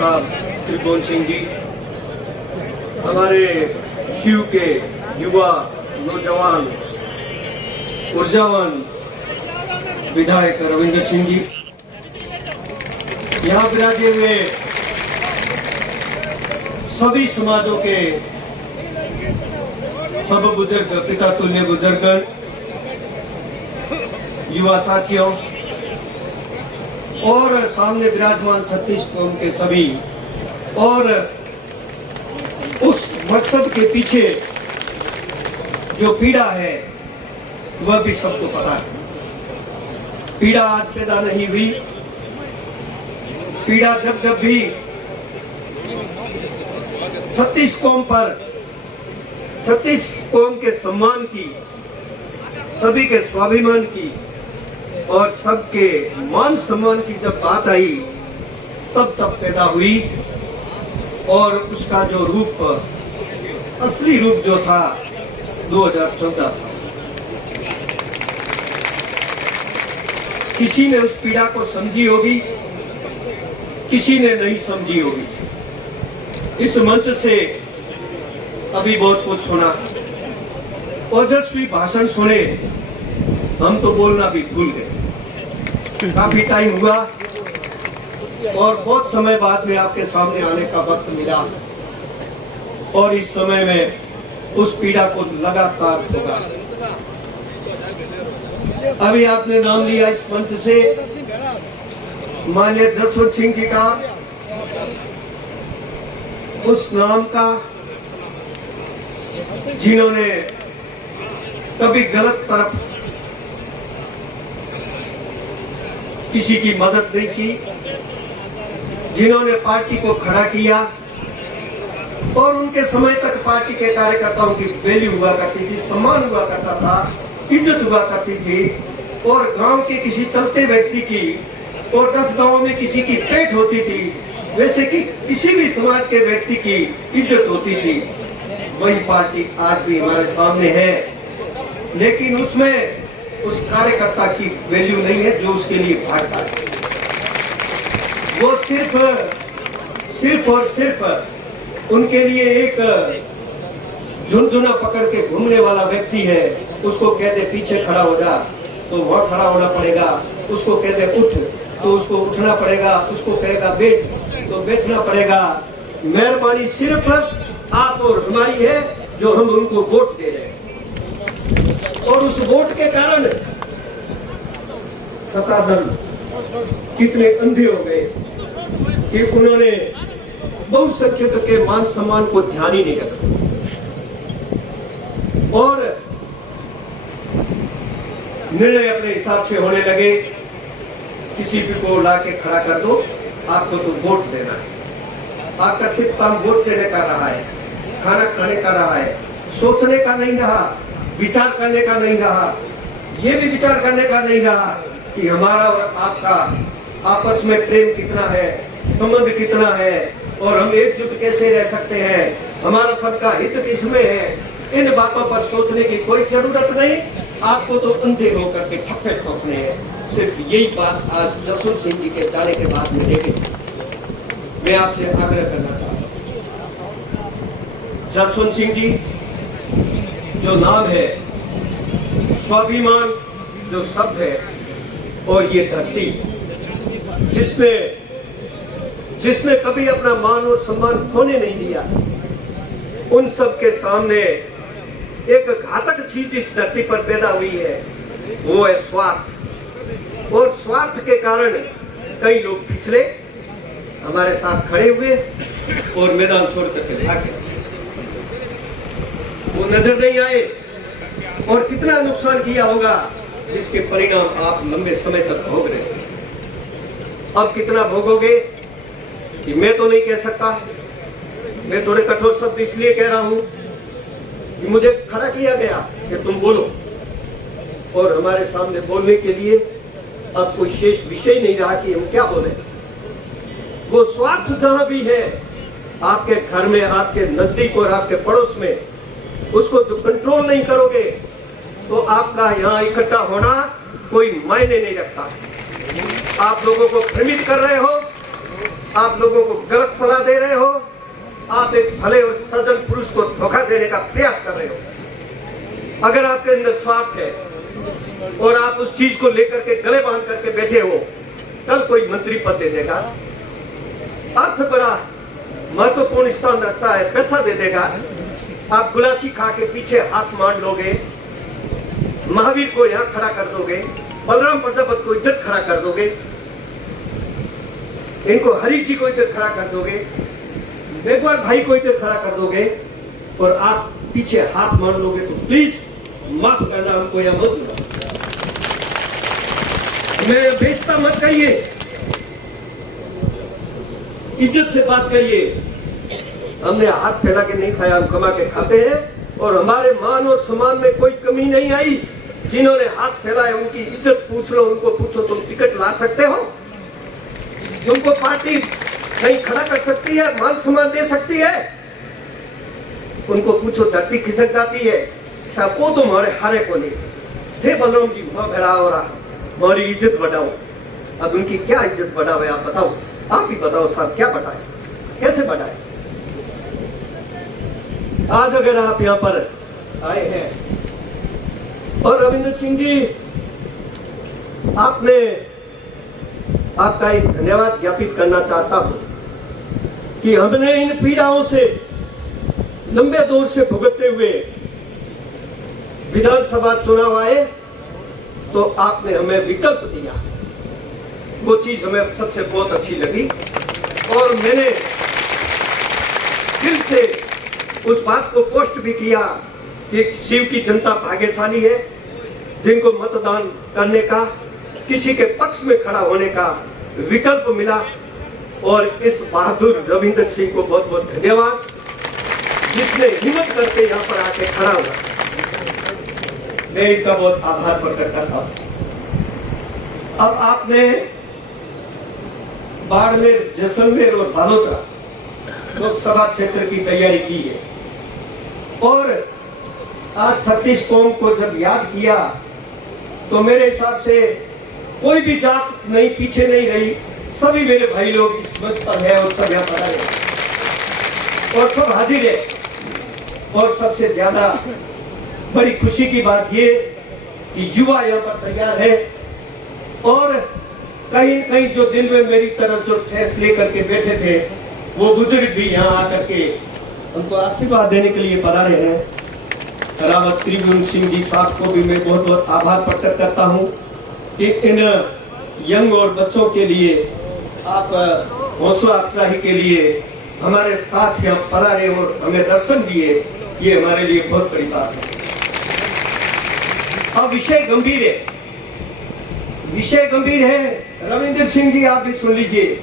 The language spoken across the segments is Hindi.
साहब त्रिभुवन सिंह जी, हमारे शिव के युवा नौजवान ऊर्जावान विधायक रविंद्र सिंह जी, यहाँ विराजे हुए सभी समाजों के सब बुजुर्ग, पिता तुल्य बुजुर्गगण, युवा साथियों और सामने विराजमान 36 कौम के सभी, और उस मकसद के पीछे जो पीड़ा है वह भी सबको पता है। पीड़ा आज पैदा नहीं हुई, पीड़ा जब जब भी 36 कौम पर, 36 कौम के सम्मान की, सभी के स्वाभिमान की और सबके मान सम्मान की जब बात आई तब पैदा हुई। और उसका जो रूप, असली रूप जो था 2014 था। किसी ने उस पीड़ा को समझी होगी, किसी ने नहीं समझी होगी। इस मंच से अभी बहुत कुछ सुना, ओजस्वी भाषण सुने, हम तो बोलना भी भूल गए। काफी टाइम हुआ और बहुत समय बाद में आपके सामने आने का वक्त मिला, और इस समय में उस पीड़ा को लगातार होगा। अभी आपने नाम लिया इस मंच से माननीय जसवंत सिंह जी का, उस नाम का जिन्होंने कभी गलत तरफ किसी की मदद नहीं की, जिन्होंने पार्टी को खड़ा किया, और उनके समय तक पार्टी के कार्यकर्ताओं की वैल्यू हुआ करती थी, सम्मान हुआ करता था, इज्जत हुआ करती थी, और गांव के किसी चलते व्यक्ति की और 10 गांवों में किसी की पेट होती थी, वैसे कि किसी भी समाज के व्यक्ति की इज्जत होती थी। वही पार्टी आज भी हमारे सामने है, लेकिन उसमें उस कार्यकर्ता की वैल्यू नहीं है जो उसके लिए भागता है। वो सिर्फ और सिर्फ उनके लिए एक झुनझुना पकड़ के घूमने वाला व्यक्ति है। उसको कह दे पीछे खड़ा हो जा तो वहां खड़ा होना पड़ेगा, उसको कह दे उठ तो उसको उठना पड़ेगा, उसको कहेगा बैठ तो बैठना पड़ेगा। मेहरबानी सिर्फ आप और हमारी है जो हम उनको वोट दे रहे हैं, और उस वोट के कारण सत्तादल कितने अंधे हो गए कि उन्होंने बहुसंख्यक के मान सम्मान को ध्यान ही नहीं रखा, और निर्णय अपने हिसाब से होने लगे। किसी भी को लाके खड़ा कर दो, आपको तो वोट देना है, आपका सिर्फ काम वोट देने का रहा है, खाना खाने का रहा है, सोचने का नहीं रहा, विचार करने का नहीं रहा, ये भी विचार करने का नहीं रहा कि हमारा और आपका आपस में प्रेम कितना है, संबंध कितना है, और हम एकजुट कैसे रह सकते हैं, हमारा सबका हित किसमें है। इन बातों पर सोचने की कोई जरूरत नहीं, आपको तो अंधे होकर के ठप्पे ठोकने हैं। सिर्फ यही बात आज जसवंत सिंह जी के जाने के बाद में देखी। मैं आपसे आग्रह करना चाहता हूं, जसवंत सिंह जी जो नाम है, स्वाभिमान जो शब्द है, और ये धरती जिसने कभी अपना मान और सम्मान खोने नहीं दिया, उन सब के सामने एक घातक चीज इस धरती पर पैदा हुई है, वो है स्वार्थ। और स्वार्थ के कारण कई लोग पिछले हमारे साथ खड़े हुए और मैदान छोड़ करके भागे, वो नजर नहीं आए, और कितना नुकसान किया होगा जिसके परिणाम आप लंबे समय तक भोग रहे हैं। अब कितना भोगोगे कि मैं तो नहीं कह सकता। मैं थोड़े कठोर शब्द इसलिए कह रहा हूं कि मुझे खड़ा किया गया कि तुम बोलो, और हमारे सामने बोलने के लिए अब कोई शेष विषय नहीं रहा कि हम क्या बोले। वो स्वार्थ जहां भी है आपके घर में, आपके नजदीक और आपके पड़ोस में, उसको जो कंट्रोल नहीं करोगे तो आपका यहाँ इकट्ठा होना कोई मायने नहीं रखता। आप लोगों को भ्रमित कर रहे हो, आप लोगों को गलत सलाह दे रहे हो, आप एक भले और सज्जन पुरुष को धोखा देने का प्रयास कर रहे हो। अगर आपके अंदर स्वार्थ है और आप उस चीज को लेकर के गले बांध करके बैठे हो, कल कोई मंत्री पद दे देगा, अर्थ बड़ा महत्वपूर्ण स्थान रखता है, पैसा दे देगा, आप गुलाची खा के पीछे हाथ मार लोगे, महावीर को यहां खड़ा कर दोगे, बलराम प्रजापति को इधर खड़ा कर दोगे, इनको हरीश जी को इधर खड़ा कर दोगे, मेघवाल भाई को इधर खड़ा कर दोगे और आप पीछे हाथ मार लोगे, तो प्लीज माफ करना हमको या मत बुलाओ। मैं बेइज्जता मत करिए, इज्जत से बात करिए। हमने हाथ फैला के नहीं खाया, हम कमा के खाते हैं और हमारे मान और सम्मान में कोई कमी नहीं आई। जिन्होंने हाथ फैलाया उनकी इज्जत पूछ लो, उनको पूछो तुम टिकट ला सकते हो, तुमको पार्टी कहीं खड़ा कर सकती है, मान सम्मान दे सकती है, उनको पूछो धरती खिसक जाती है, सबको तो हमारे हारे को नहीं थे। बलराम जी वहां खड़ा हो रहा, हमारी इज्जत बढ़ाओ। अब उनकी क्या इज्जत बढ़ावे आप बताओ, आप ही बताओ साहब, क्या बढ़ाए, कैसे बढ़ाए? आज अगर आप यहाँ पर आए हैं और रविंद्र सिंह जी, आपका एक धन्यवाद ज्ञापित करना चाहता हूं कि हमने इन पीड़ाओं से लंबे दौर से भुगतते हुए विधानसभा चुनाव आए तो आपने हमें विकल्प दिया, वो चीज हमें सबसे बहुत अच्छी लगी और मैंने दिल से उस बात को पोस्ट भी किया कि शिव की जनता भाग्यशाली है जिनको मतदान करने का, किसी के पक्ष में खड़ा होने का विकल्प मिला। और इस बहादुर रविंद्र सिंह को बहुत बहुत धन्यवाद, जिसने हिम्मत करके यहाँ पर आके खड़ा हुआ। मैं इनका बहुत आभार प्रकट करता हूँ। अब आपने बाड़मेर, जैसलमेर और बालोतरा लोकसभा क्षेत्र की तैयारी की है और आज 36 कौम को जब याद किया तो मेरे हिसाब से कोई भी जात नहीं पीछे नहीं रही, सभी मेरे भाई लोग इस मंच पर है और सब यहाँ पर आए और सब हाजिर है। और सबसे ज्यादा बड़ी खुशी की बात ये कि युवा यहाँ पर तैयार है और कहीं कहीं जो दिल में मेरी तरफ जो ठेस लेकर के बैठे थे वो बुजुर्ग भी यहाँ आकर के उनको आशीर्वाद देने के लिए पधारे हैं। रावत त्रिभुवन सिंह जी साहब को भी मैं बहुत बहुत आभार प्रकट करता हूँ कि इन यंग और बच्चों के लिए आप हौसला अफजाई के लिए हमारे साथ यहाँ पधारे और हमें दर्शन दिए, ये हमारे लिए बहुत बड़ी बात है। अब विषय गंभीर है, विषय गंभीर है। रविंद्र सिंह जी आप भी सुन लीजिए,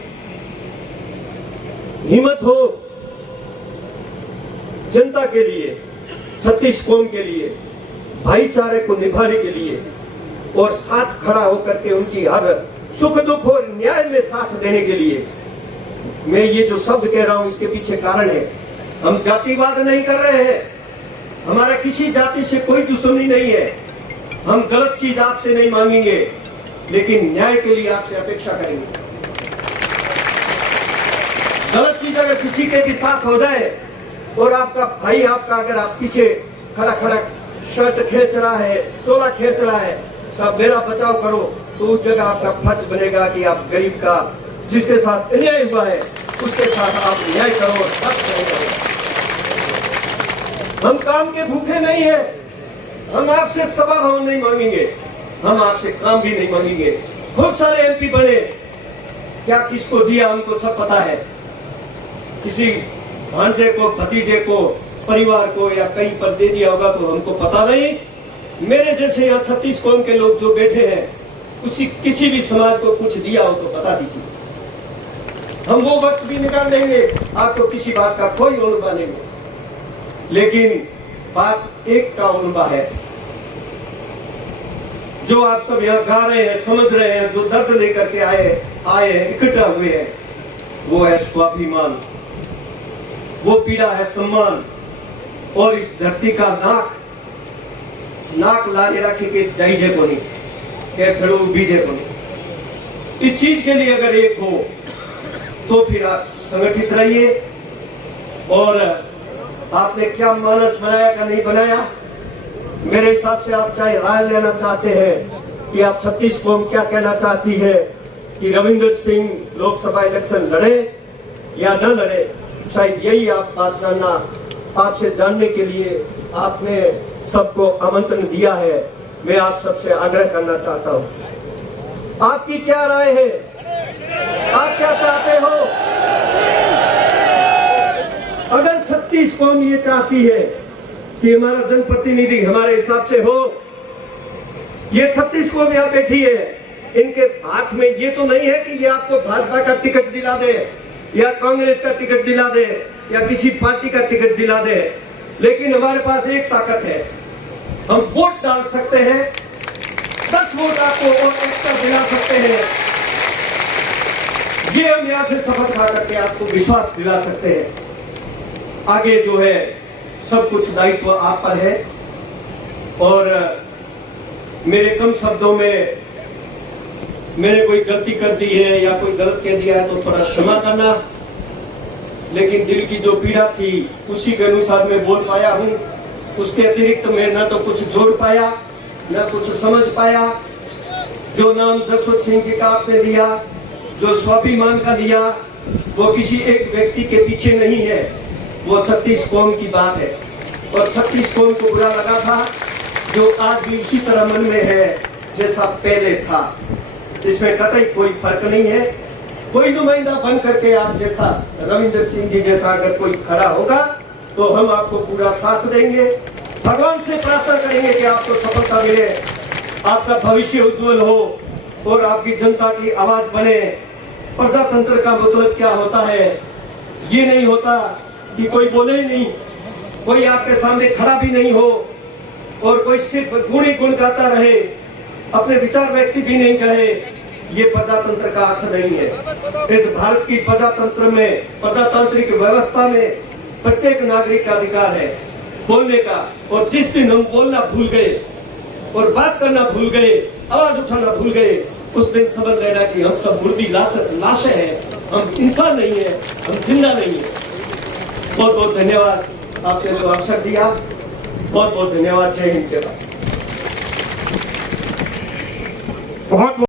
हिम्मत हो जनता के लिए, 36 कौम के लिए, भाईचारे को निभाने के लिए और साथ खड़ा होकर के उनकी हर सुख दुख और न्याय में साथ देने के लिए। मैं ये जो शब्द कह रहा हूं इसके पीछे कारण है, हम जातिवाद नहीं कर रहे हैं, हमारा किसी जाति से कोई दुश्मनी नहीं है, हम गलत चीज आपसे नहीं मांगेंगे लेकिन न्याय के लिए आपसे अपेक्षा करेंगे। गलत चीज अगर किसी के भी साथ हो जाए और आपका भाई आपका अगर आप पीछे खड़ा खड़ा शर्ट खींच रहा है, चोला खींच रहा है, सब मेरा बचाव करो, तो उस जगह आपका फर्ज बनेगा कि आप गरीब का जिसके साथ अन्याय हुआ है उसके साथ आप न्याय करो, सब करो। हम काम के भूखे नहीं है, हम आपसे सवा भाव नहीं मांगेंगे, हम आपसे काम भी नहीं मांगेंगे। खूब सारे एमपी बने, क्या किसको दिया हमको सब पता है, किसी भांजे को, भतीजे को, परिवार को या कहीं पर दे दिया होगा तो हमको पता नहीं। मेरे जैसे यहाँ 36 कौम के लोग जो बैठे हैं किसी भी समाज को कुछ दिया हो तो बता दीजिए, हम वो वक्त भी निकाल देंगे, आपको किसी बात का कोई उलझा नहीं है। लेकिन बात एक का उलझा है जो आप सब यहाँ गा रहे हैं, समझ रहे हैं, जो दर्द लेकर के आए हैं, इकट्ठा हुए हैं, वो है स्वाभिमान, वो पीड़ा है सम्मान और इस धरती का नाक लाने रखी के जाइजे को नहीं, के खड़ो बीजे को नहीं। इस चीज के लिए अगर एक हो तो फिर आप संगठित रहिए। और आपने क्या मानस बनाया का नहीं बनाया, मेरे हिसाब से आप चाहे राय लेना चाहते हैं कि आप छत्तीस कौम क्या कहना चाहती है कि रविंदर सिंह लोकसभा इलेक्शन लड़े या न लड़े, शायद यही आप बात जानना, आपसे जानने के लिए आपने सबको आमंत्रण दिया है। मैं आप सबसे आग्रह करना चाहता हूं, आपकी क्या राय है, आप क्या चाहते हो? अगर 36 कौम ये चाहती है कि हमारा जनप्रतिनिधि हमारे हिसाब से हो, ये 36 कौम यहाँ बैठी है, इनके हाथ में ये तो नहीं है कि ये आपको भाजपा का टिकट दिला दे या कांग्रेस का टिकट दिला दे या किसी पार्टी का टिकट दिला दे, लेकिन हमारे पास एक ताकत है, हम वोट डाल सकते हैं, 10 वोट आपको और एक्स्ट्रा दिला सकते हैं। ये हम यहां से शपथ खा करके आपको विश्वास दिला सकते हैं। आगे जो है सब कुछ दायित्व आप पर है और मेरे कम शब्दों में मैंने कोई गलती कर दी है या कोई गलत कह दिया है तो थोड़ा क्षमा करना, लेकिन दिल की जो पीड़ा थी उसी के अनुसार मैं बोल पाया हूं। उसके अतिरिक्त मैं न तो कुछ जोड़ पाया न कुछ समझ पाया। जो नाम जसवंत सिंह जी का आपने दिया, जो स्वाभिमान का दिया, वो किसी एक व्यक्ति के पीछे नहीं है, वो 36 कौम की बात है। और 36 कौम को बुरा लगा था, जो आज भी उसी तरह मन में है जैसा पहले था। इसमें कतई कोई फर्क नहीं है। कोई नुमाइंदा बन करके आप जैसा रविंदर सिंह जी जैसा अगर कोई खड़ा होगा तो हम आपको पूरा साथ देंगे। भगवान से प्रार्थना करेंगे कि आपको सफलता मिले, आपका भविष्य उज्जवल हो और आपकी जनता की आवाज बने। प्रजातंत्र का मतलब क्या होता है? ये नहीं होता कि कोई बोले ही नहीं, कोई आपके सामने खड़ा भी नहीं हो और कोई सिर्फ गुण ही गुण गाता रहे, अपने विचार व्यक्ति भी नहीं कहे। ये प्रजातंत्र का अर्थ नहीं है। इस भारत की प्रजातंत्र में, प्रजातांत्रिक व्यवस्था में प्रत्येक नागरिक का अधिकार है बोलने का। और जिस दिन हम बोलना भूल गए और बात करना भूल गए, आवाज उठाना भूल गए, उस दिन समझ लेना कि हम सब मुर्दी लाशें हैं, हम इंसान नहीं है, हम जिंदा नहीं है। बहुत बहुत धन्यवाद, आपने जो अवसर दिया, बहुत बहुत धन्यवाद। जय हिंद, जय भारत। बहुत